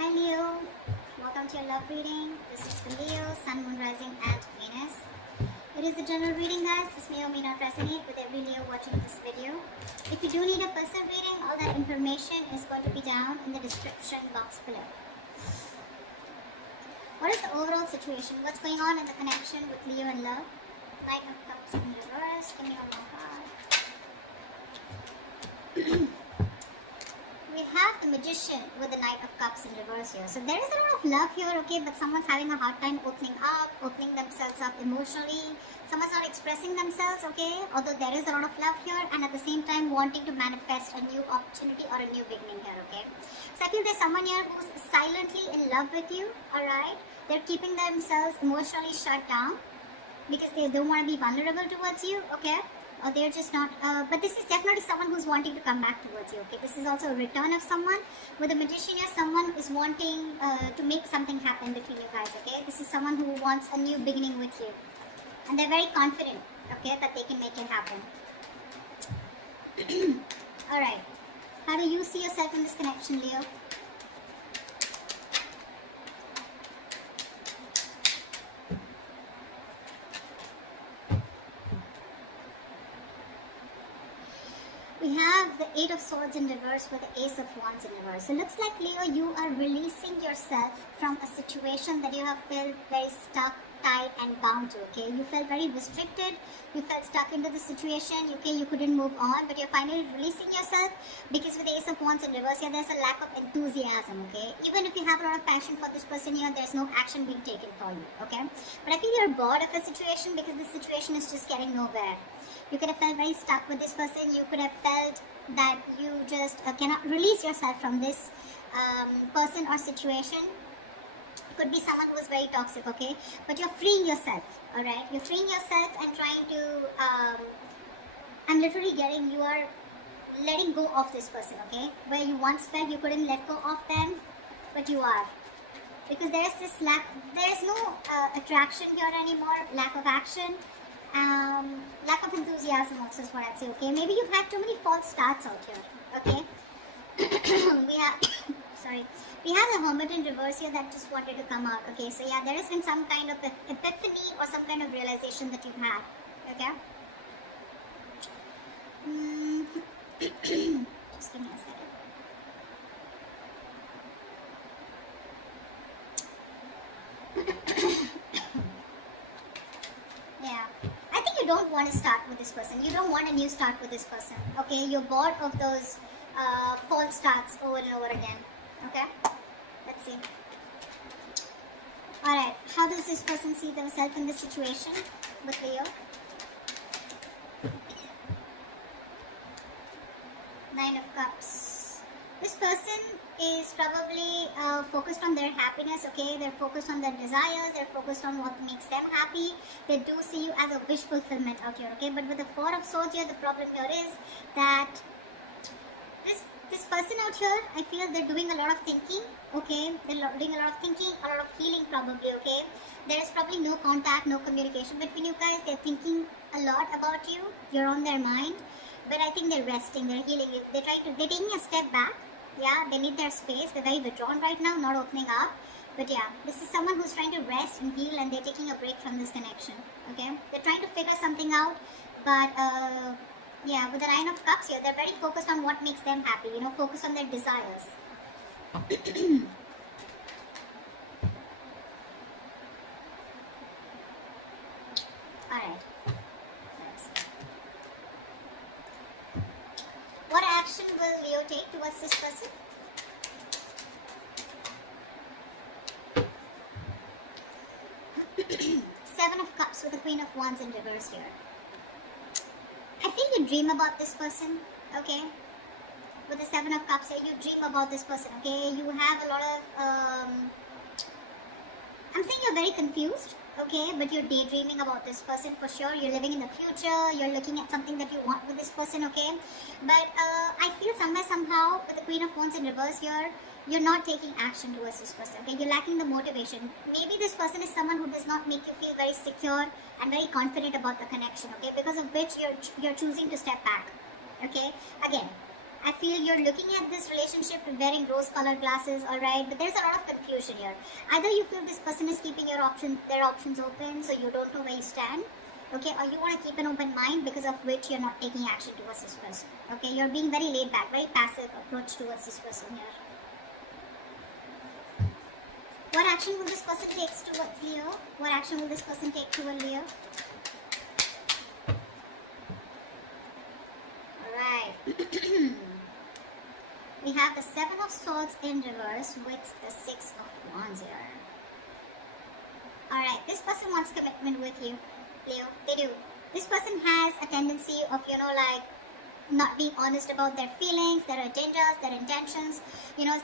Hi Leo, welcome to your love reading. This is for Leo, Sun, Moon, Rising and Venus. It is a general reading, guys. This may or may not resonate with every Leo watching this video. If you do need a personal reading, all that information is going to be down in the description box below. What is the overall situation? What's going on in the connection with Leo and love? Nine of Cups in reverse. Give me one more card. We have the Magician with the Knight of Cups in reverse here. So there is a lot of love here, okay, but someone's having a hard time opening themselves up emotionally. Someone's not expressing themselves, okay, although there is a lot of love here, and at the same time wanting to manifest a new opportunity or a new beginning here, okay. So I feel there's someone here who's silently in love with you, alright. They're keeping themselves emotionally shut down because they don't want to be vulnerable towards you, okay. Or they're just not, but this is definitely someone who's wanting to come back towards you, okay. This is also a return of someone. With the Magician here, someone is wanting to make something happen between you guys, okay. This is someone who wants a new beginning with you. And they're very confident, okay, that they can make it happen. Alright. How do you see yourself in this connection, Leo? We have the Eight of Swords in reverse with the Ace of Wands in reverse. So it looks like, Leo, you are releasing yourself from a situation that you have felt very stuck, tied and bound to, okay? You felt very restricted, you felt stuck into the situation, okay? You couldn't move on, but you're finally releasing yourself because with the Ace of Wands in reverse here, there's a lack of enthusiasm, okay? Even if you have a lot of passion for this person here, there's no action being taken for you, okay? But I feel you're bored of a situation because this situation is just getting nowhere. You could have felt very stuck with this person. You could have felt that you just cannot release yourself from this person or situation. It could be someone who is very toxic, okay? But you're freeing yourself, alright? You're freeing yourself and trying to, I'm literally getting, you are letting go of this person, okay? Where you once felt you couldn't let go of them, but you are. Because there is this lack, there is no attraction here anymore, lack of action. Lack of enthusiasm also is what I'd say, okay? Maybe you've had too many false starts out here, okay? we have the Hermit in reverse here that just wanted to come out, okay? So yeah, there has been some kind of epiphany or some kind of realization that you've had, okay? Just give me a second. Yeah. You don't want to start with this person. You don't want a new start with this person. Okay, you're bored of those false starts over and over again. Okay, let's see. Alright, how does this person see themselves in this situation with Leo? Nine of Cups. This person is probably focused on their happiness, okay? They're focused on their desires, they're focused on what makes them happy. They do see you as a wish fulfillment out here, okay? But with the Four of Swords here, the problem here is that this person out here, I feel they're doing a lot of thinking, okay? They're doing a lot of thinking, a lot of healing probably, okay? There is probably no contact, no communication between you guys. They're thinking a lot about you. You're on their mind. But I think they're resting, they're healing. They're taking a step back. Yeah, they need their space. They're very withdrawn right now, not opening up. But yeah, this is someone who's trying to rest and heal, and they're taking a break from this connection. Okay, they're trying to figure something out, but yeah, with the Nine of Cups here, they're very focused on what makes them happy. You know, focused on their desires. All right. What action will Leo take towards this person? Seven of Cups with the Queen of Wands in reverse here. I think you dream about this person, okay? With the Seven of Cups here, you dream about this person, okay? You have a lot of, I'm saying you're very confused, okay? But you're daydreaming about this person for sure. You're living in the future. You're looking at something that you want with this person, okay? But I feel somewhere, somehow, with the Queen of Wands in reverse here, you're not taking action towards this person, okay? You're lacking the motivation. Maybe this person is someone who does not make you feel very secure and very confident about the connection, okay? Because of which you're choosing to step back, okay? Again, I feel you're looking at this relationship wearing rose-colored glasses, alright? But there's a lot of confusion here. Either you feel this person is keeping their options open, so you don't know where you stand, okay? Or you want to keep an open mind, because of which you're not taking action towards this person, okay? You're being very laid back, very passive approach towards this person here. What action will this person take towards Leo? What action will this person take toward Leo? Alright. We have the Seven of Swords in reverse with the Six of Wands here. Alright, this person wants commitment with you, Leo. They do. This person has a tendency of, like, not being honest about their feelings, their agendas, their intentions.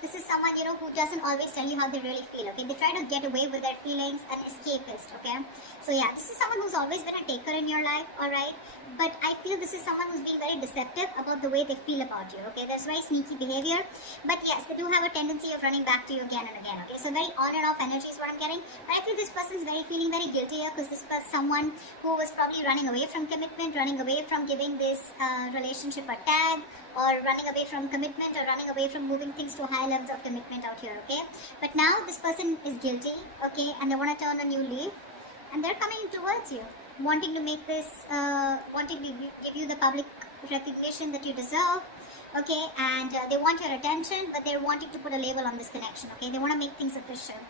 This is someone, who doesn't always tell you how they really feel, okay? They try to get away with their feelings, and escapist, okay? So yeah, this is someone who's always been a taker in your life, alright? But I feel this is someone who's being very deceptive about the way they feel about you, okay? There's very sneaky behavior, but yes, they do have a tendency of running back to you again and again, okay? So very on and off energy is what I'm getting. But I feel this person's feeling very guilty here, because this was someone who was probably running away from commitment, running away from giving this relationship a tag, or running away from commitment, or running away from moving things to higher levels of commitment out here, okay? But now this person is guilty, okay, and they want to turn a new leaf, and they're coming towards you, wanting to make this, wanting to give you the public recognition that you deserve, okay, and they want your attention, but they're wanting to put a label on this connection, okay? They want to make things official.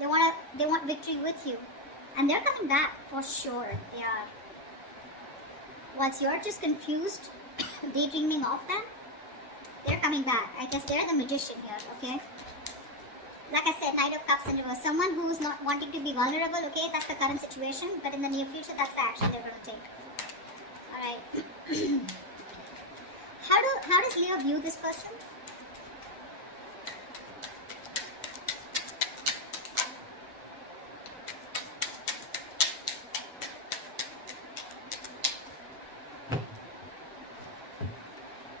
They want victory with you, and they're coming back for sure. They are. Once you're just confused, daydreaming of them, they're coming back. I guess they're the magician here, okay? Like I said, Knight of Cups in reverse. Someone who's not wanting to be vulnerable, okay? That's the current situation, but in the near future, that's the action they're going to take. Alright. How does Leo view this person?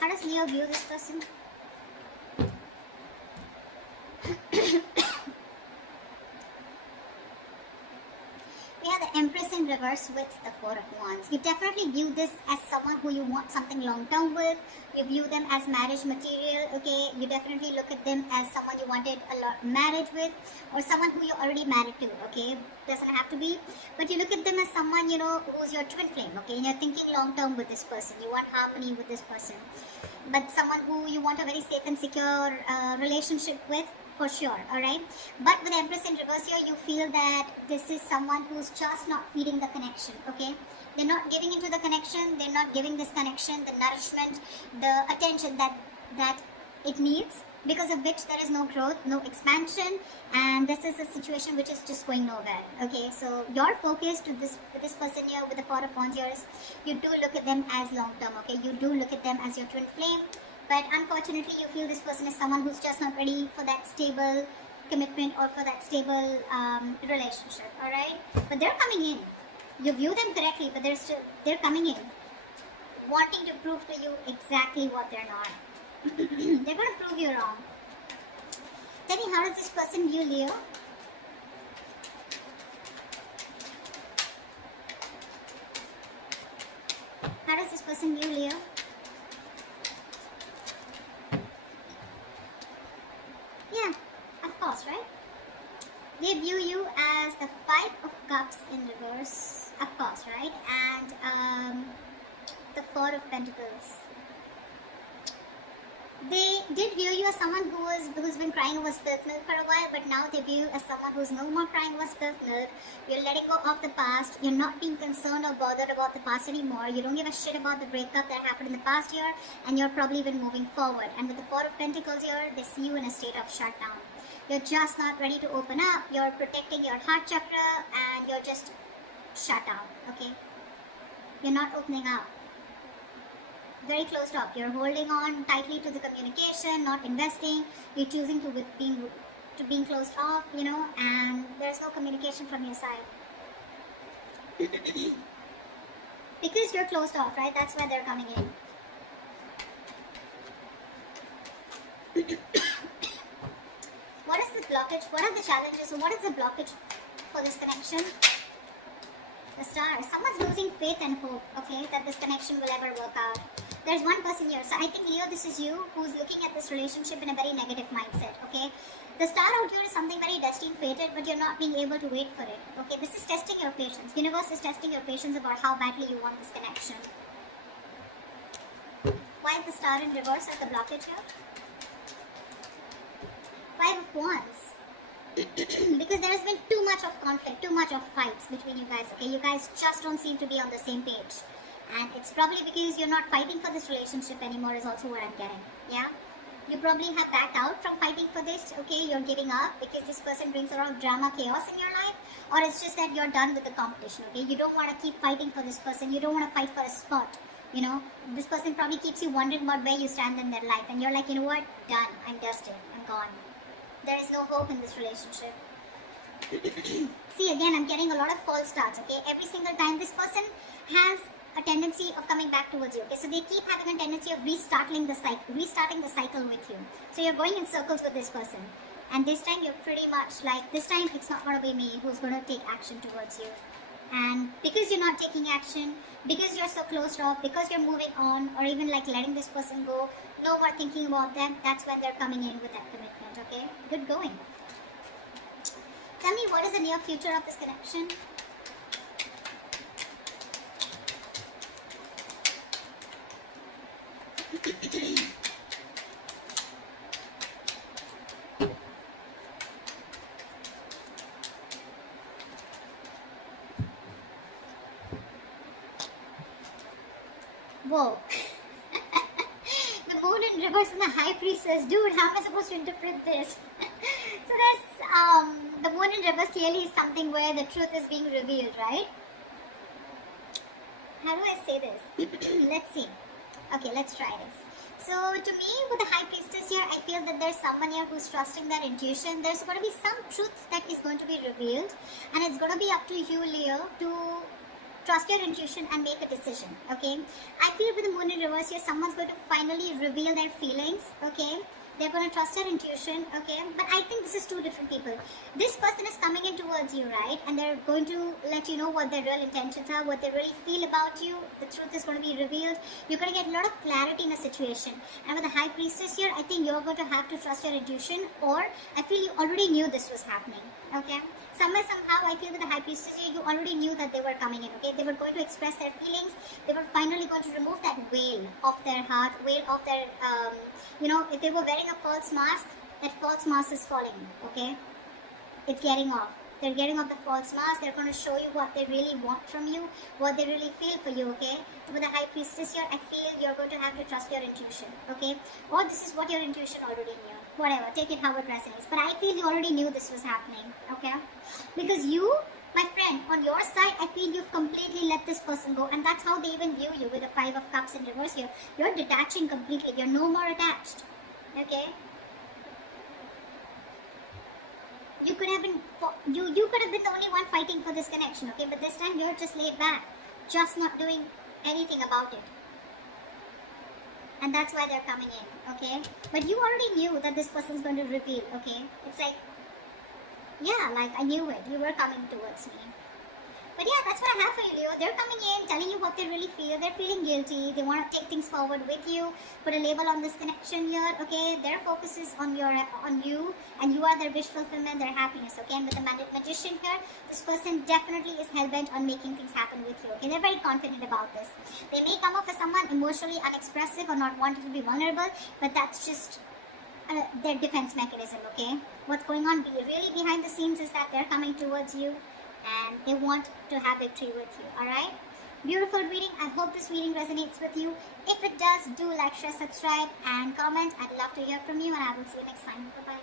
How does Leo view this person? We have the Empress in reverse with the Four of Wands. You definitely view this as someone who you want something long term with. You view them as marriage material, okay? You definitely look at them as someone you wanted a lot marriage with, or someone who you're already married to, okay? Doesn't have to be, but you look at them as someone, who's your twin flame, okay? And you're thinking long term with this person. You want harmony with this person, but someone who you want a very safe and secure relationship with, for sure, alright? But with Empress in reverse here, you feel that this is someone who's just not feeding the connection, okay? They're not giving into the connection, they're not giving this connection the nourishment, the attention that it needs, because of which there is no growth, no expansion, and this is a situation which is just going nowhere, okay? So your focus to this person here with the Four of Wands here is, you do look at them as long term, okay? You do look at them as your twin flame, but unfortunately you feel this person is someone who's just not ready for that stable commitment or for that stable relationship, alright? But they're coming in. You view them correctly, but they're coming in, wanting to prove to you exactly what they're not. They're going to prove you wrong. Tell me, how does this person view Leo? How does this person view Leo? Yeah, of course, right? They view you as the Five of Cups in reverse, of course, right? And the Four of Pentacles. They did view you as someone who's been crying over spilt milk for a while, but now they view you as someone who's no more crying over spilt milk. You're letting go of the past. You're not being concerned or bothered about the past anymore. You don't give a shit about the breakup that happened in the past year, and you're probably been moving forward. And with the Four of Pentacles here, they see you in a state of shutdown. You're just not ready to open up. You're protecting your heart chakra, and you're just shut down, okay? You're not opening up. Very closed off. You're holding on tightly to the communication, not investing. You're choosing to being closed off, and there's no communication from your side. Because you're closed off, right? That's why they're coming in. What is the blockage? What are the challenges? So what is the blockage for this connection? The Star. Someone's losing faith and hope, okay, that this connection will ever work out. There's one person here. So I think, Leo, this is you who's looking at this relationship in a very negative mindset, okay? The star out here is something very destined, fated, but you're not being able to wait for it, okay? This is testing your patience. Universe is testing your patience about how badly you want this connection. Why is the star in reverse as the blockage here? 5 of Wands. Because there has been too much of conflict, too much of fights between you guys, okay? You guys just don't seem to be on the same page. And it's probably because you're not fighting for this relationship anymore is also what I'm getting, yeah? You probably have backed out from fighting for this, okay? You're giving up because this person brings around drama, chaos in your life. Or it's just that you're done with the competition, okay? You don't want to keep fighting for this person. You don't want to fight for a spot, you know? This person probably keeps you wondering about where you stand in their life. And you're like, you know what? Done. I'm dusted. I'm gone. There is no hope in this relationship. See, again, I'm getting a lot of false starts, okay? Every single time this person has a tendency of coming back towards you, okay? So they keep having a tendency of restarting the cycle with you. So you're going in circles with this person. And this time you're pretty much like, this time it's not going to be me who's going to take action towards you. And because you're not taking action, because you're so closed off, because you're moving on, or even like letting this person go, no more thinking about them, that's when they're coming in with that commitment, okay? Good going. Tell me, what is the near future of this connection? Whoa. The moon in reverse and the high priestess. Dude, how am I supposed to interpret this? So there's, the moon in reverse clearly is something where the truth is being revealed, right? How do I say this? Let's see. Okay, let's try this. So to me, with the high priestess here, I feel that there's someone here who's trusting their intuition. There's going to be some truth that is going to be revealed. And it's going to be up to you, Leo, to trust your intuition and make a decision, okay? I feel with the moon in reverse here, someone's going to finally reveal their feelings, okay? They're going to trust their intuition, okay? But I think this is two different people. This person is coming in towards you, right? And they're going to let you know what their real intentions are, what they really feel about you. The truth is going to be revealed. You're going to get a lot of clarity in a situation. And with the high priestess here, I think you're going to have to trust your intuition, or I feel you already knew this was happening, okay? Somewhere, somehow, I feel with the high priestess here, you already knew that they were coming in, okay? They were going to express their feelings. They were finally going to remove that veil of their heart, veil of their, you know, if they were wearing a false mask, that false mask is falling, okay? It's getting off. They're getting off the false mask. They're going to show you what they really want from you, what they really feel for you, okay? With the high priestess here, I feel you're going to have to trust your intuition, okay? Or this is what your intuition already knew. Whatever, take it how it resonates. But I feel you already knew this was happening, okay? Because you, my friend, on your side, I feel you've completely let this person go. And that's how they even view you with the 5 of Cups in reverse here. You're detaching completely. You're no more attached, okay? You could have been you could have been the only one fighting for this connection, okay? But this time you're just laid back, just not doing anything about it. And that's why they're coming in, okay? But you already knew that this person's going to reveal, okay? It's like, yeah, like I knew it. You were coming towards me. But yeah, that's what I have for you, Leo. They're coming in, telling you what they really feel. They're feeling guilty. They want to take things forward with you. Put a label on this connection here, okay? Their focus is on you, and you are their wish fulfillment, their happiness, okay? And with the magician here, this person definitely is hell-bent on making things happen with you, okay? They're very confident about this. They may come off as someone emotionally unexpressive or not wanting to be vulnerable, but that's just their defense mechanism, okay? What's going on really behind the scenes is that they're coming towards you, and they want to have victory with you, alright? Beautiful reading. I hope this reading resonates with you. If it does, do like, share, subscribe, and comment. I'd love to hear from you, and I will see you next time. Bye-bye.